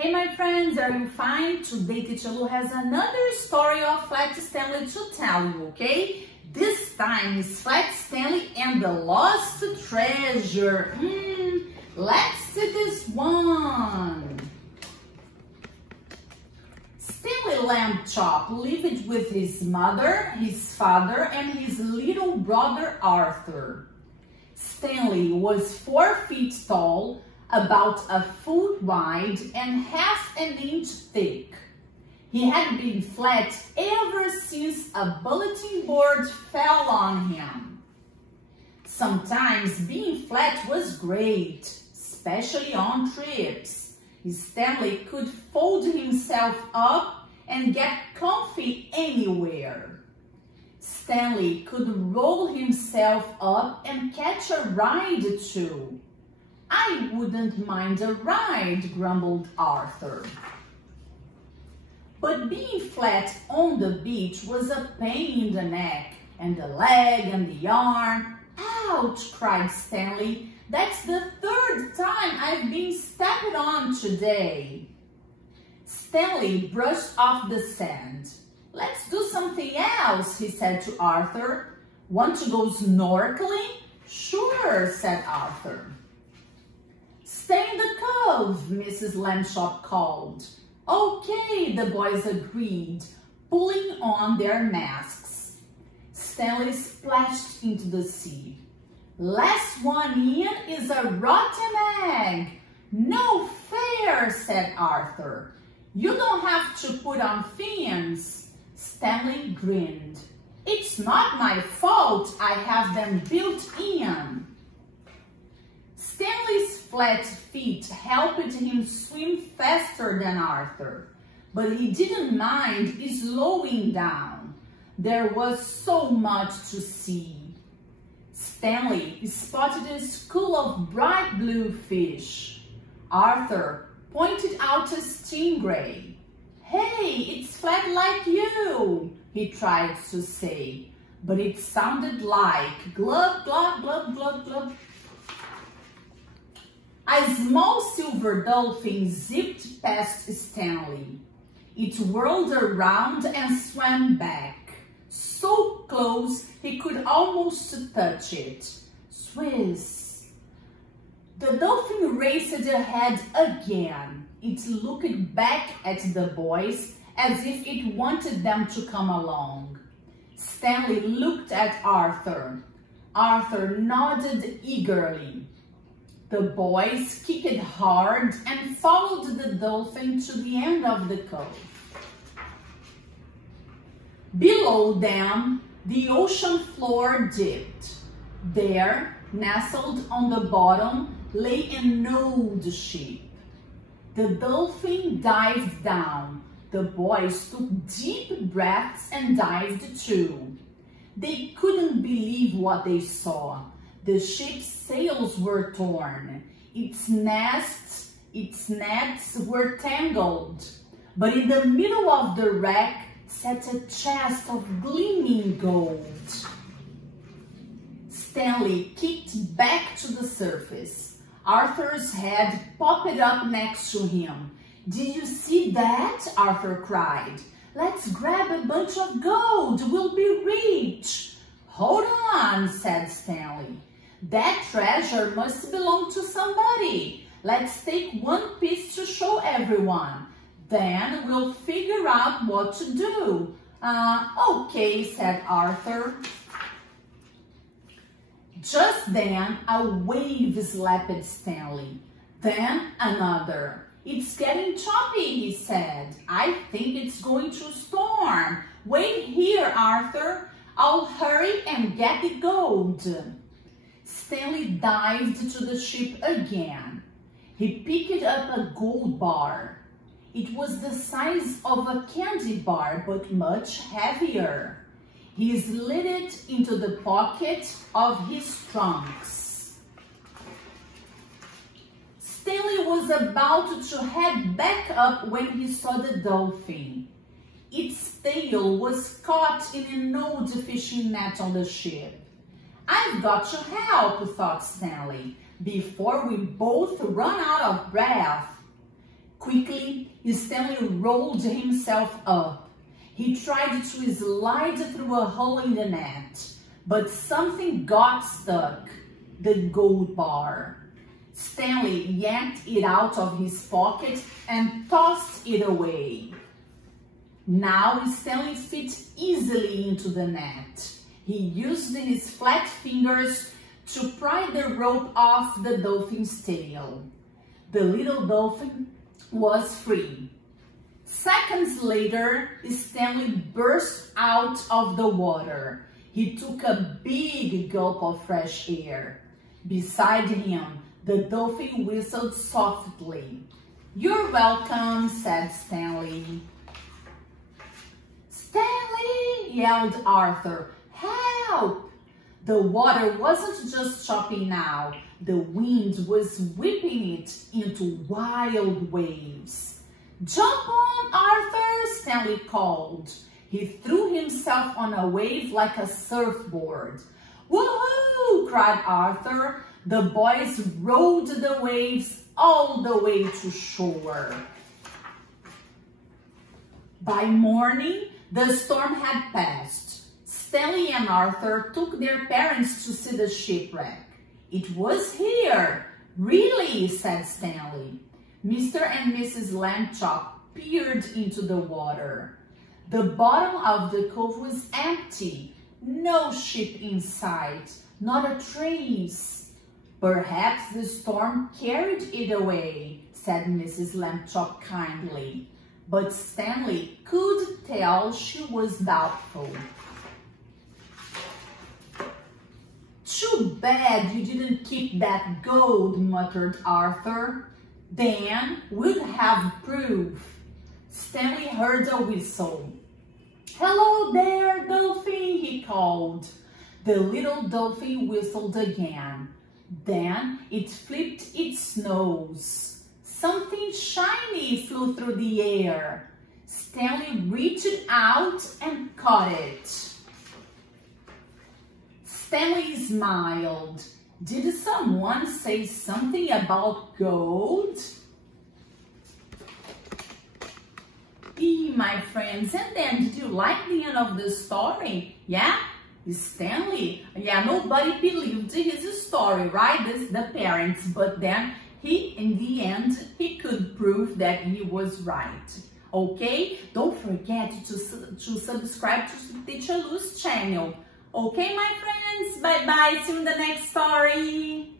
Hey my friends, are you fine? Today Teacher Lu has another story of Flat Stanley to tell you, okay? This time is Flat Stanley and the Lost Treasure. Let's see this one. Stanley Lamb Chop lived with his mother, his father, and his little brother Arthur. Stanley was 4 feet tall, about a foot wide and half an inch thick. He had been flat ever since a bulletin board fell on him. Sometimes being flat was great, especially on trips. Stanley could fold himself up and get comfy anywhere. Stanley could roll himself up and catch a ride too. I wouldn't mind a ride, grumbled Arthur. But being flat on the beach was a pain in the neck, and the leg and the arm. Ouch, cried Stanley. That's the 3rd time I've been stepped on today. Stanley brushed off the sand. Let's do something else, he said to Arthur. Want to go snorkeling? Sure, said Arthur. Stay in the cove, Mrs. Lambchop called. Okay, the boys agreed, pulling on their masks. Stanley splashed into the sea. Last one in is a rotten egg. No fair, said Arthur. You don't have to put on fins. Stanley grinned. It's not my fault I have them built in. Stanley's flat feet helped him swim faster than Arthur, but he didn't mind slowing down. There was so much to see. Stanley spotted a school of bright blue fish. Arthur pointed out a stingray. Hey, it's flat like you, he tried to say, but it sounded like glub, glub, glub, glub, glub. A small silver dolphin zipped past Stanley. It whirled around and swam back, so close he could almost touch it. Swiss! The dolphin raced ahead again. It looked back at the boys as if it wanted them to come along. Stanley looked at Arthur. Arthur nodded eagerly. The boys kicked hard and followed the dolphin to the end of the cove. Below them, the ocean floor dipped. There, nestled on the bottom, lay an old ship. The dolphin dived down. The boys took deep breaths and dived too. They couldn't believe what they saw. The ship's sails were torn. Its nets were tangled. But in the middle of the wreck sat a chest of gleaming gold. Stanley kicked back to the surface. Arthur's head popped up next to him. Did you see that? Arthur cried. Let's grab a bunch of gold. We'll be rich. Hold on, said Stanley. That treasure must belong to somebody. Let's take one piece to show everyone. Then we'll figure out what to do. Okay, said Arthur. Just then, a wave slapped Stanley. Then another. It's getting choppy, he said. I think it's going to storm. Wait here, Arthur. I'll hurry and get the gold. Stanley dived to the ship again. He picked up a gold bar. It was the size of a candy bar, but much heavier. He slid it into the pocket of his trunks. Stanley was about to head back up when he saw the dolphin. Its tail was caught in an old fishing net on the ship. I've got to help, thought Stanley, before we both run out of breath. Quickly, Stanley rolled himself up. He tried to slide through a hole in the net, but something got stuck, the gold bar. Stanley yanked it out of his pocket and tossed it away. Now Stanley fit easily into the net. He used his flat fingers to pry the rope off the dolphin's tail. The little dolphin was free. Seconds later, Stanley burst out of the water. He took a big gulp of fresh air. Beside him, the dolphin whistled softly. "You're welcome," said Stanley. "Stanley!" yelled Arthur. "Help!" The water wasn't just choppy now. The wind was whipping it into wild waves. "Jump on, Arthur!" Stanley called. He threw himself on a wave like a surfboard. "Woohoo!" cried Arthur. The boys rode the waves all the way to shore. By morning, the storm had passed. Stanley and Arthur took their parents to see the shipwreck. "It was here." "Really?" said Stanley. Mr. and Mrs. Lambchop peered into the water. The bottom of the cove was empty. No ship in sight, not a trace. "Perhaps the storm carried it away," said Mrs. Lambchop kindly. But Stanley could tell she was doubtful. "Too bad you didn't keep that gold," muttered Arthur. "Then we'd have proof." Stanley heard a whistle. "Hello there, dolphin," he called. The little dolphin whistled again. Then it flipped its nose. Something shiny flew through the air. Stanley reached out and caught it. Stanley smiled. Did someone say something about gold? My friends, and then did you like the end of the story? Yeah? Stanley, nobody believed his story, right? This the parents, but then in the end, he could prove that he was right. Okay? Don't forget to subscribe to Teacher Lu's channel. Okay, my friends? Bye-bye. See you in the next story.